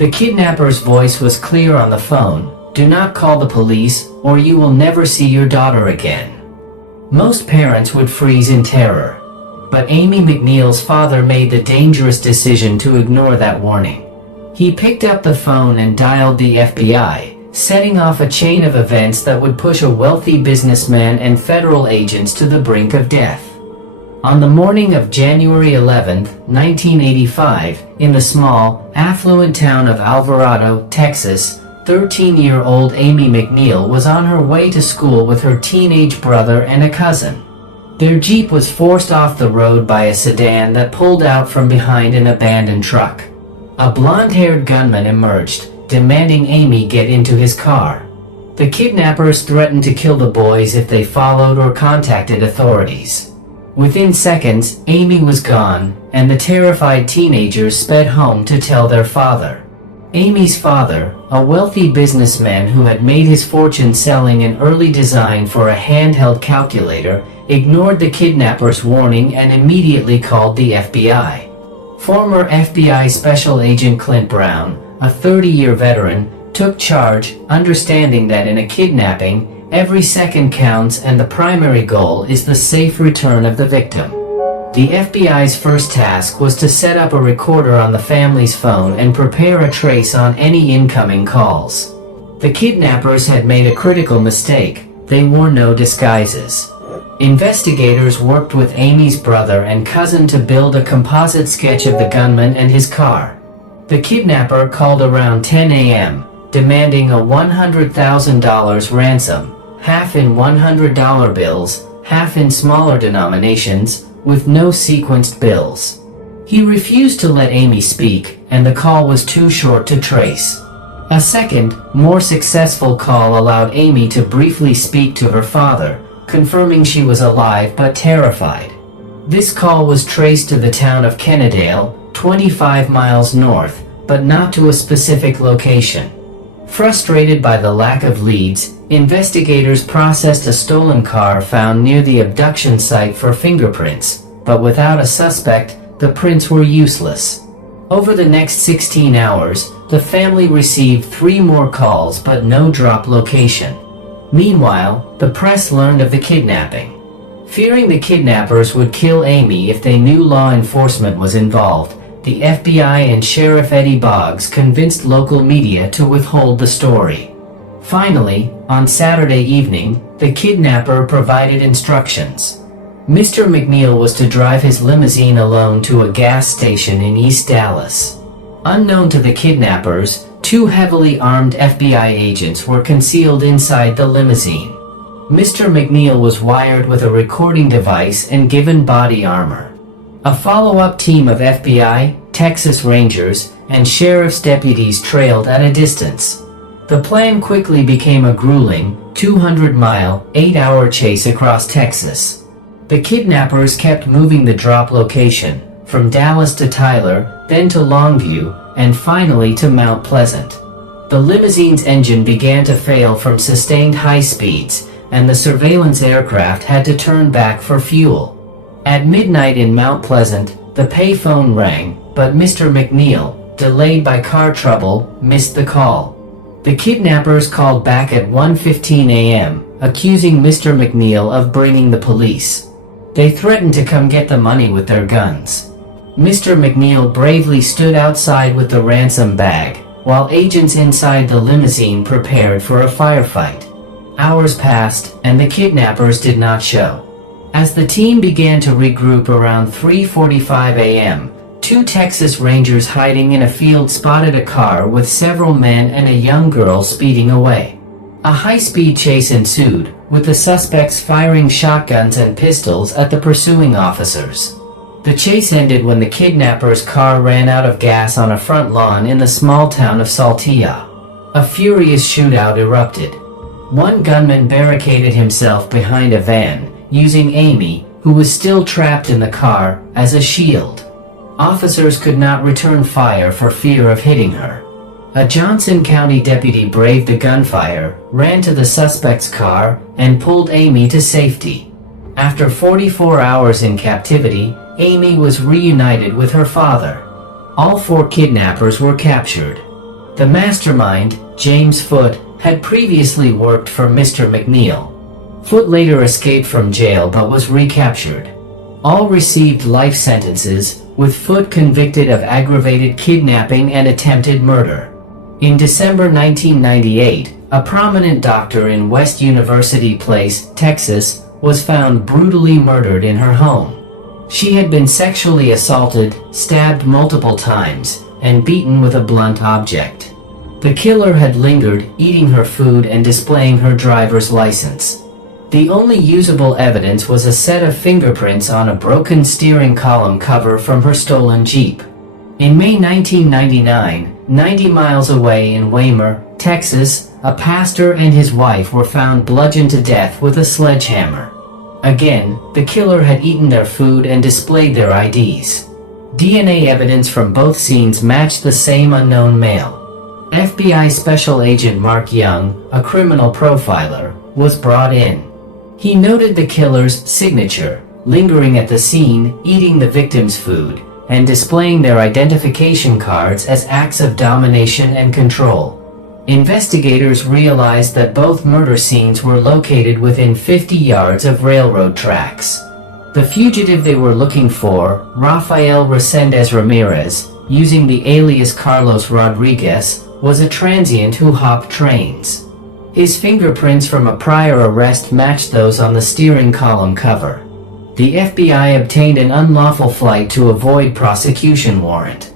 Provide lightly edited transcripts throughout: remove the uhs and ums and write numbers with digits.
The kidnapper's voice was clear on the phone. "Do not call the police, or you will never see your daughter again." Most parents would freeze in terror. But Amy McNeel's father made the dangerous decision to ignore that warning. He picked up the phone and dialed the FBI, setting off a chain of events that would push a wealthy businessman and federal agents to the brink of death. On the morning of January 11, 1985, in the small, affluent town of Alvarado, Texas, 13-year-old Amy McNeel was on her way to school with her teenage brother and a cousin. Their Jeep was forced off the road by a sedan that pulled out from behind an abandoned truck. A blonde-haired gunman emerged, demanding Amy get into his car. The kidnappers threatened to kill the boys if they followed or contacted authorities. Within seconds, Amy was gone, and the terrified teenagers sped home to tell their father. Amy's father, a wealthy businessman who had made his fortune selling an early design for a handheld calculator, ignored the kidnappers' warning and immediately called the FBI. Former FBI Special Agent Clint Brown, a 30-year veteran, took charge, understanding that in a kidnapping, every second counts and the primary goal is the safe return of the victim. The FBI's first task was to set up a recorder on the family's phone and prepare a trace on any incoming calls. The kidnappers had made a critical mistake. They wore no disguises. Investigators worked with Amy's brother and cousin to build a composite sketch of the gunman and his car. The kidnapper called around 10 a.m., demanding a $100,000 ransom, half in $100 bills, half in smaller denominations, with no sequenced bills. He refused to let Amy speak, and the call was too short to trace. A second, more successful call allowed Amy to briefly speak to her father, confirming she was alive but terrified. This call was traced to the town of Kennedale, 25 miles north, but not to a specific location. Frustrated by the lack of leads, investigators processed a stolen car found near the abduction site for fingerprints, but without a suspect, the prints were useless. Over the next 16 hours, the family received 3 more calls but no drop location. Meanwhile, the press learned of the kidnapping. Fearing the kidnappers would kill Amy if they knew law enforcement was involved, the FBI and Sheriff Eddie Boggs convinced local media to withhold the story. Finally, on Saturday evening, the kidnapper provided instructions. Mr. McNeel was to drive his limousine alone to a gas station in East Dallas. Unknown to the kidnappers, 2 heavily armed FBI agents were concealed inside the limousine. Mr. McNeel was wired with a recording device and given body armor. A follow-up team of FBI, Texas Rangers, and sheriff's deputies trailed at a distance. The plan quickly became a grueling, 200-mile, 8-hour chase across Texas. The kidnappers kept moving the drop location, from Dallas to Tyler, then to Longview, and finally to Mount Pleasant. The limousine's engine began to fail from sustained high speeds, and the surveillance aircraft had to turn back for fuel. At midnight in Mount Pleasant, the payphone rang, but Mr. McNeel, delayed by car trouble, missed the call. The kidnappers called back at 1:15 a.m., accusing Mr. McNeel of bringing the police. They threatened to come get the money with their guns. Mr. McNeel bravely stood outside with the ransom bag, while agents inside the limousine prepared for a firefight. Hours passed, and the kidnappers did not show. As the team began to regroup around 3:45 a.m., 2 Texas Rangers hiding in a field spotted a car with several men and a young girl speeding away. A high-speed chase ensued, with the suspects firing shotguns and pistols at the pursuing officers. The chase ended when the kidnappers' car ran out of gas on a front lawn in the small town of Saltillo. A furious shootout erupted. One gunman barricaded himself behind a van, using Amy, who was still trapped in the car, as a shield. Officers could not return fire for fear of hitting her. A Johnson County deputy braved the gunfire, ran to the suspect's car, and pulled Amy to safety. After 44 hours in captivity, Amy was reunited with her father. All 4 kidnappers were captured. The mastermind, James Foote, had previously worked for Mr. McNeel. Foote later escaped from jail but was recaptured. All received life sentences, with Foote convicted of aggravated kidnapping and attempted murder. In December 1998, a prominent doctor in West University Place, Texas, was found brutally murdered in her home. She had been sexually assaulted, stabbed multiple times, and beaten with a blunt object. The killer had lingered, eating her food and displaying her driver's license. The only usable evidence was a set of fingerprints on a broken steering column cover from her stolen Jeep. In May 1999, 90 miles away in Weimar, Texas, a pastor and his wife were found bludgeoned to death with a sledgehammer. Again, the killer had eaten their food and displayed their IDs. DNA evidence from both scenes matched the same unknown male. FBI Special Agent Mark Young, a criminal profiler, was brought in. He noted the killer's signature, lingering at the scene, eating the victim's food, and displaying their identification cards as acts of domination and control. Investigators realized that both murder scenes were located within 50 yards of railroad tracks. The fugitive they were looking for, Rafael Resendez Ramirez, using the alias Carlos Rodriguez, was a transient who hopped trains. His fingerprints from a prior arrest matched those on the steering column cover. The FBI obtained an unlawful flight to avoid prosecution warrant.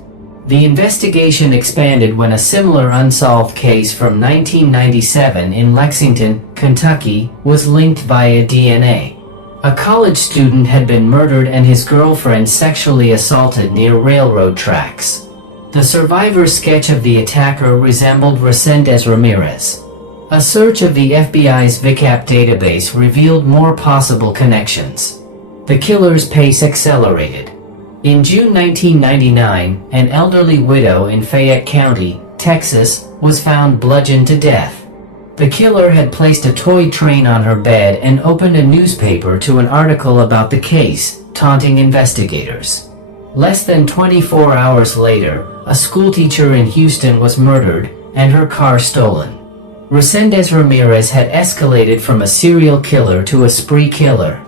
The investigation expanded when a similar unsolved case from 1997 in Lexington, Kentucky, was linked via DNA. A college student had been murdered and his girlfriend sexually assaulted near railroad tracks. The survivor's sketch of the attacker resembled Resendez Ramirez. A search of the FBI's VICAP database revealed more possible connections. The killer's pace accelerated. In June 1999, an elderly widow in Fayette County, Texas, was found bludgeoned to death. The killer had placed a toy train on her bed and opened a newspaper to an article about the case, taunting investigators. Less than 24 hours later, a schoolteacher in Houston was murdered and her car stolen. Resendez Ramirez had escalated from a serial killer to a spree killer.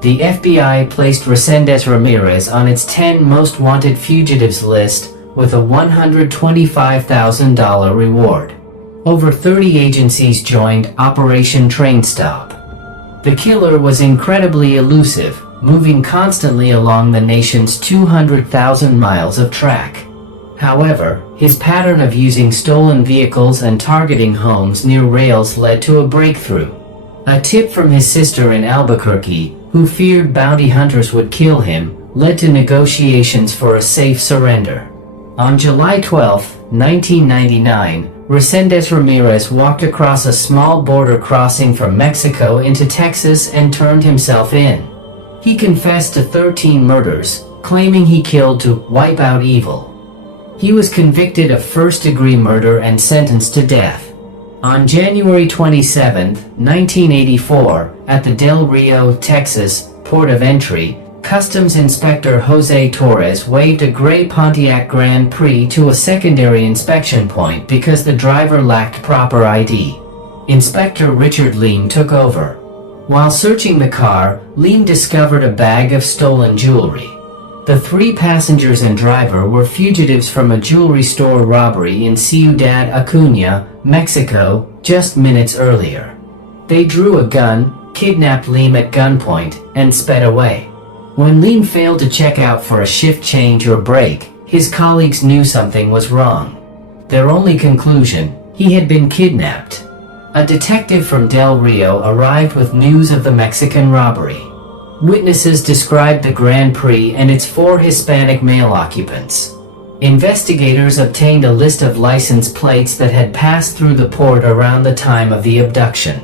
The FBI placed Resendez Ramirez on its 10 most wanted fugitives list with a $125,000 reward. Over 30 agencies joined Operation Train Stop. The killer was incredibly elusive, moving constantly along the nation's 200,000 miles of track. However, his pattern of using stolen vehicles and targeting homes near rails led to a breakthrough. A tip from his sister in Albuquerque, who feared bounty hunters would kill him, led to negotiations for a safe surrender. On July 12, 1999, Resendez Ramirez walked across a small border crossing from Mexico into Texas and turned himself in. He confessed to 13 murders, claiming he killed to wipe out evil. He was convicted of first-degree murder and sentenced to death. On January 27, 1984, at the Del Rio, Texas, port of entry, Customs Inspector Jose Torres waved a gray Pontiac Grand Prix to a secondary inspection point because the driver lacked proper ID. Inspector Richard Lean took over. While searching the car, Lean discovered a bag of stolen jewelry. The 3 passengers and driver were fugitives from a jewelry store robbery in Ciudad Acuña, Mexico, just minutes earlier. They drew a gun, kidnapped Lean at gunpoint, and sped away. When Lean failed to check out for a shift change or break, his colleagues knew something was wrong. Their only conclusion: he had been kidnapped. A detective from Del Rio arrived with news of the Mexican robbery. Witnesses described the Grand Prix and its 4 Hispanic male occupants. Investigators obtained a list of license plates that had passed through the port around the time of the abduction.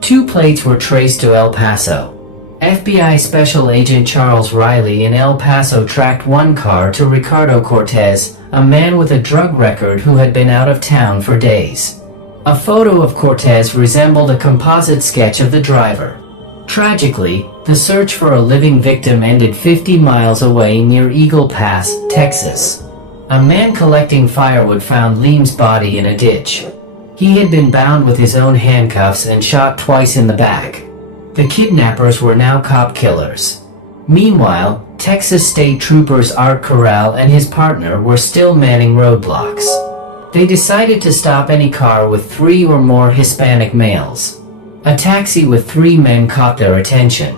2 plates were traced to El Paso. FBI Special Agent Charles Riley in El Paso tracked one car to Ricardo Cortez, a man with a drug record who had been out of town for days. A photo of Cortez resembled a composite sketch of the driver. Tragically, the search for a living victim ended 50 miles away near Eagle Pass, Texas. A man collecting firewood found Leem's body in a ditch. He had been bound with his own handcuffs and shot twice in the back. The kidnappers were now cop killers. Meanwhile, Texas State Troopers Art Corral and his partner were still manning roadblocks. They decided to stop any car with 3 or more Hispanic males. A taxi with 3 men caught their attention.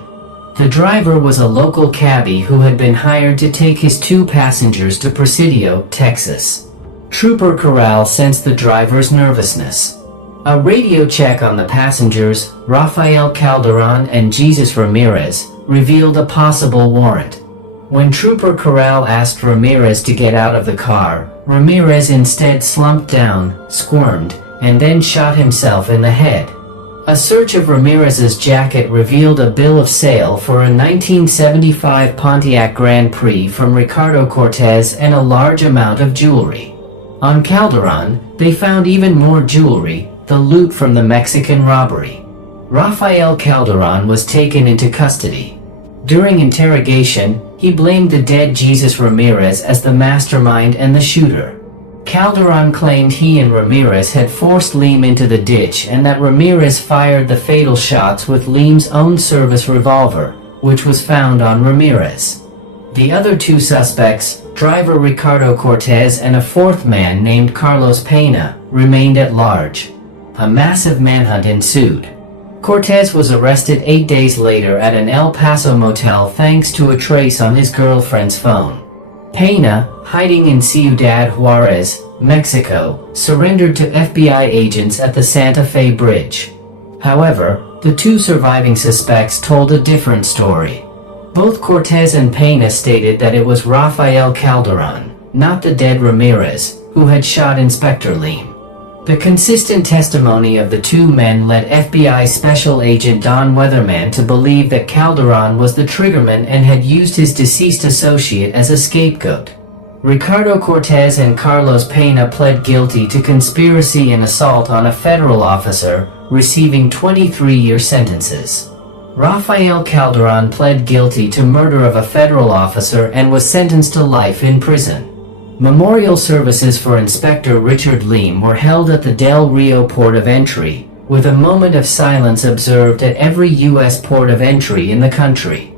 The driver was a local cabbie who had been hired to take his 2 passengers to Presidio, Texas. Trooper Corral sensed the driver's nervousness. A radio check on the passengers, Rafael Calderon and Jesus Ramirez, revealed a possible warrant. When Trooper Corral asked Ramirez to get out of the car, Ramirez instead slumped down, squirmed, and then shot himself in the head. A search of Ramirez's jacket revealed a bill of sale for a 1975 Pontiac Grand Prix from Ricardo Cortez and a large amount of jewelry. On Calderon, they found even more jewelry, the loot from the Mexican robbery. Rafael Calderon was taken into custody. During interrogation, he blamed the dead Jesus Ramirez as the mastermind and the shooter. Calderon claimed he and Ramirez had forced Leem into the ditch and that Ramirez fired the fatal shots with Leem's own service revolver, which was found on Ramirez. The other 2 suspects, driver Ricardo Cortez and a 4th man named Carlos Pena, remained at large. A massive manhunt ensued. Cortez was arrested 8 days later at an El Paso motel thanks to a trace on his girlfriend's phone. Pena, hiding in Ciudad Juarez, Mexico, surrendered to FBI agents at the Santa Fe Bridge. However, the 2 surviving suspects told a different story. Both Cortez and Pena stated that it was Rafael Calderon, not the dead Ramirez, who had shot Inspector Leem. The consistent testimony of the 2 men led FBI Special Agent Don Weatherman to believe that Calderon was the triggerman and had used his deceased associate as a scapegoat. Ricardo Cortez and Carlos Pena pled guilty to conspiracy and assault on a federal officer, receiving 23-year sentences. Rafael Calderon pled guilty to murder of a federal officer and was sentenced to life in prison. Memorial services for Inspector Richard Leem were held at the Del Rio port of entry, with a moment of silence observed at every U.S. port of entry in the country.